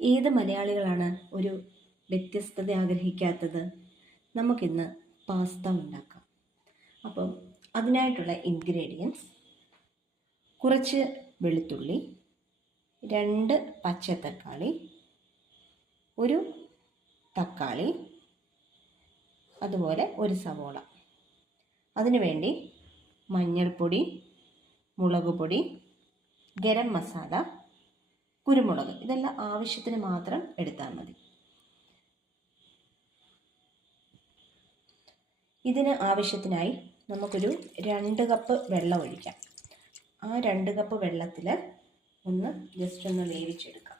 ഏത് മലയാളികളാണ് ഒരു വ്യത്യസ്തത ആഗ്രഹിക്കാത്തത്? നമുക്കിന്ന് പാസ്ത ഉണ്ടാക്കാം. അപ്പം അതിനായിട്ടുള്ള ഇൻഗ്രീഡിയൻസ്: കുറച്ച് വെളുത്തുള്ളി, 2 പച്ചത്തക്കാളി, ഒരു തക്കാളി, അതുപോലെ ഒരു സവോള. അതിനുവേണ്ടി മഞ്ഞൾപ്പൊടി, മുളക് പൊടി, ഗരം മസാല, കുരുമുളക്, ഇതെല്ലാം ആവശ്യത്തിന് മാത്രം എടുത്താൽ മതി. ഇതിന് ആവശ്യത്തിനായി നമുക്കൊരു 2 കപ്പ് വെള്ളം ഒഴിക്കാം. ആ 2 കപ്പ് വെള്ളത്തിൽ ഒന്ന് ജസ്റ്റ് ഒന്ന് വേവിച്ചെടുക്കാം.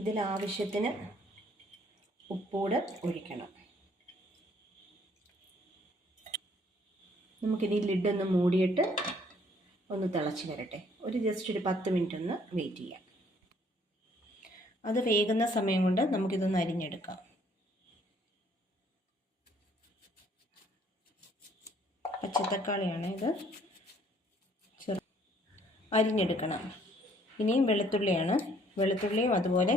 ഇതിലാവശ്യത്തിന് ഉപ്പൂടെ ഒഴിക്കണം. നമുക്കിനി ലിഡൊന്ന് മൂടിയിട്ട് ഒന്ന് തിളച്ച് വരട്ടെ. ജസ്റ്റ് ഒരു 10 മിനിറ്റ് ഒന്ന് വെയിറ്റ് ചെയ്യാം. അത് വേകുന്ന സമയം കൊണ്ട് നമുക്കിതൊന്ന് അരിഞ്ഞെടുക്കാം. പച്ചത്തക്കാളിയാണ് ഇത്, അരിഞ്ഞെടുക്കണം. ഇനിയും വെളുത്തുള്ളിയും അതുപോലെ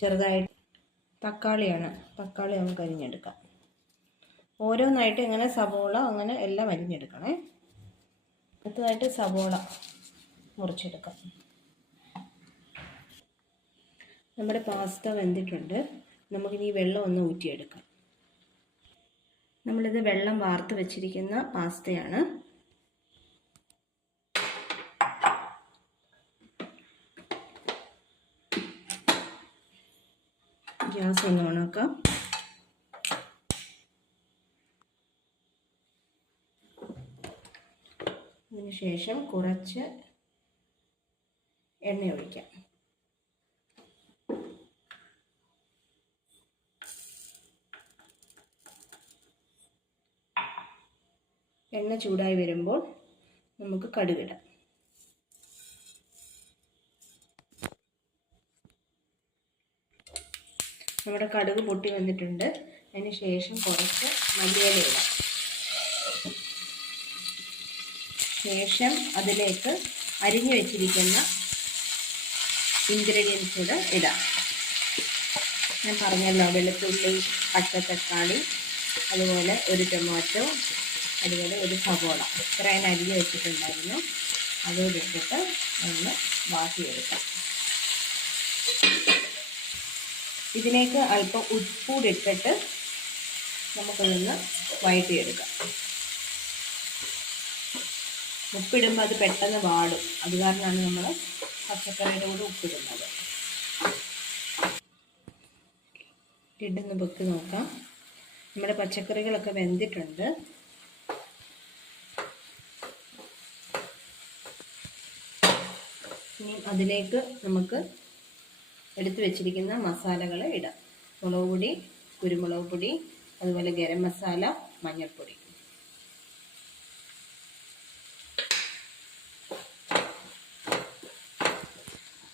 ചെറുതായിട്ട് തക്കാളി നമുക്ക് അരിഞ്ഞെടുക്കാം. ഓരോന്നായിട്ട് ഇങ്ങനെ സവോള അങ്ങനെ എല്ലാം അരിഞ്ഞെടുക്കണേ. അടുത്തതായിട്ട് സവോള മുറിച്ചെടുക്കാം. നമ്മുടെ പാസ്ത വെന്തിട്ടുണ്ട്. നമുക്കിനി വെള്ളം ഒന്ന് ഊറ്റിയെടുക്കാം. നമ്മളിത് വെള്ളം വാർത്ത് വെച്ചിരിക്കുന്ന പാസ്തയാണ്. ഗ്യാസ് ഒന്ന് ഓണാക്കാം. അതിനുശേഷം കുറച്ച് എണ്ണ ഒഴിക്കാം. എണ്ണ ചൂടായി വരുമ്പോൾ നമുക്ക് കടുകിടാം. നമ്മുടെ കടുക് പൊട്ടി വന്നിട്ടുണ്ട്. അതിന് ശേഷം കുറച്ച് മല്ലിയില ഇടാം. ശേഷം അതിലേക്ക് അരിഞ്ഞു വെച്ചിരിക്കുന്ന ഇൻഗ്രീഡിയൻസ് കൂടെ ഇടാം. ഞാൻ പറഞ്ഞല്ലോ, വെളുത്തുള്ളി, പച്ചത്തക്കാളി, അതുപോലെ ഒരു ടൊമാറ്റോ, അതുപോലെ ഒരു സവോള, ഇത്രയും അരിഞ്ഞ് വെച്ചിട്ടുണ്ടായിരുന്നു. അതോടെ ഇട്ടിട്ട് ഒന്ന് വാട്ടിയെടുക്കാം. ഇതിലേക്ക് അല്പം ഉപ്പൂടി ഇട്ടിട്ട് നമുക്കൊന്ന് വഴറ്റിയെടുക്കാം. ഉപ്പിടുമ്പോൾ അത് പെട്ടെന്ന് വാടും. അത് കാരണമാണ് നമ്മൾ പച്ചക്കറിയുടെ കൂടെ ഉപ്പിടുന്നത്. ലിഡൊന്ന് പൊക്കി നോക്കാം. നമ്മുടെ പച്ചക്കറികളൊക്കെ വെന്തിട്ടുണ്ട്. ഇനി അതിലേക്ക് നമുക്ക് എടുത്തു വെച്ചിരിക്കുന്ന മസാലകൾ ഇടാം. മുളക് പൊടി, കുരുമുളക് പൊടി, അതുപോലെ ഗരം മസാല, മഞ്ഞൾപ്പൊടി.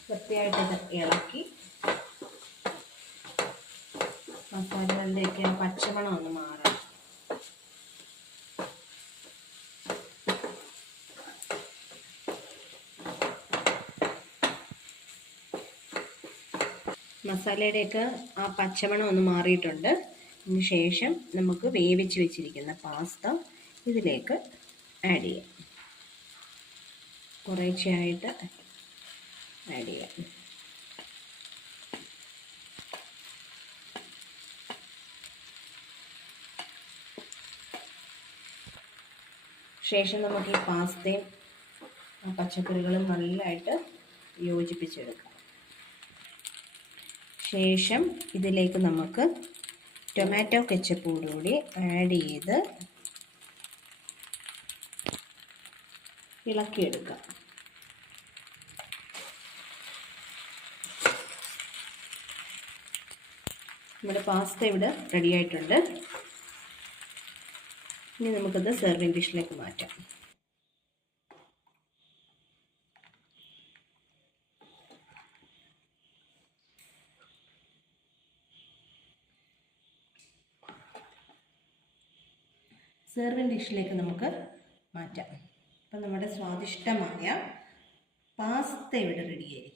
വൃത്തിയായിട്ട് ഇളക്കി മസാലകളിലേക്ക് ആ പച്ചമണം ഒന്ന് മാറണം. മസാലയുടെയൊക്കെ ആ പച്ചമണം ഒന്ന് മാറിയിട്ടുണ്ട്. അതിന് ശേഷം നമുക്ക് വേവിച്ച് വെച്ചിരിക്കുന്ന പാസ്ത ഇതിലേക്ക് ആഡ് ചെയ്യാം. കുറേശ്ശെയായിട്ട് ആഡ് ചെയ്യാം. ശേഷം നമുക്ക് ഈ പാസ്തയും പച്ചക്കറികളും നല്ലതായിട്ട് യോജിപ്പിച്ചെടുക്കാം. ശേഷം ഇതിലേക്ക് നമുക്ക് ടൊമാറ്റോ കെച്ചപ്പോടുകൂടി ആഡ് ചെയ്ത് ഇളക്കിയെടുക്കാം. നമ്മുടെ പാസ്ത ഇവിടെ റെഡി ആയിട്ടുണ്ട്. ഇനി നമുക്കത് സെർവിങ് ഡിഷിലേക്ക് മാറ്റാം. സെർവിങ് ഡിഷിലേക്ക് നമുക്ക് മാറ്റാം. അപ്പം നമ്മുടെ സ്വാദിഷ്ടമായ പാസ്ത ഇവിടെ റെഡിയായിരിക്കും.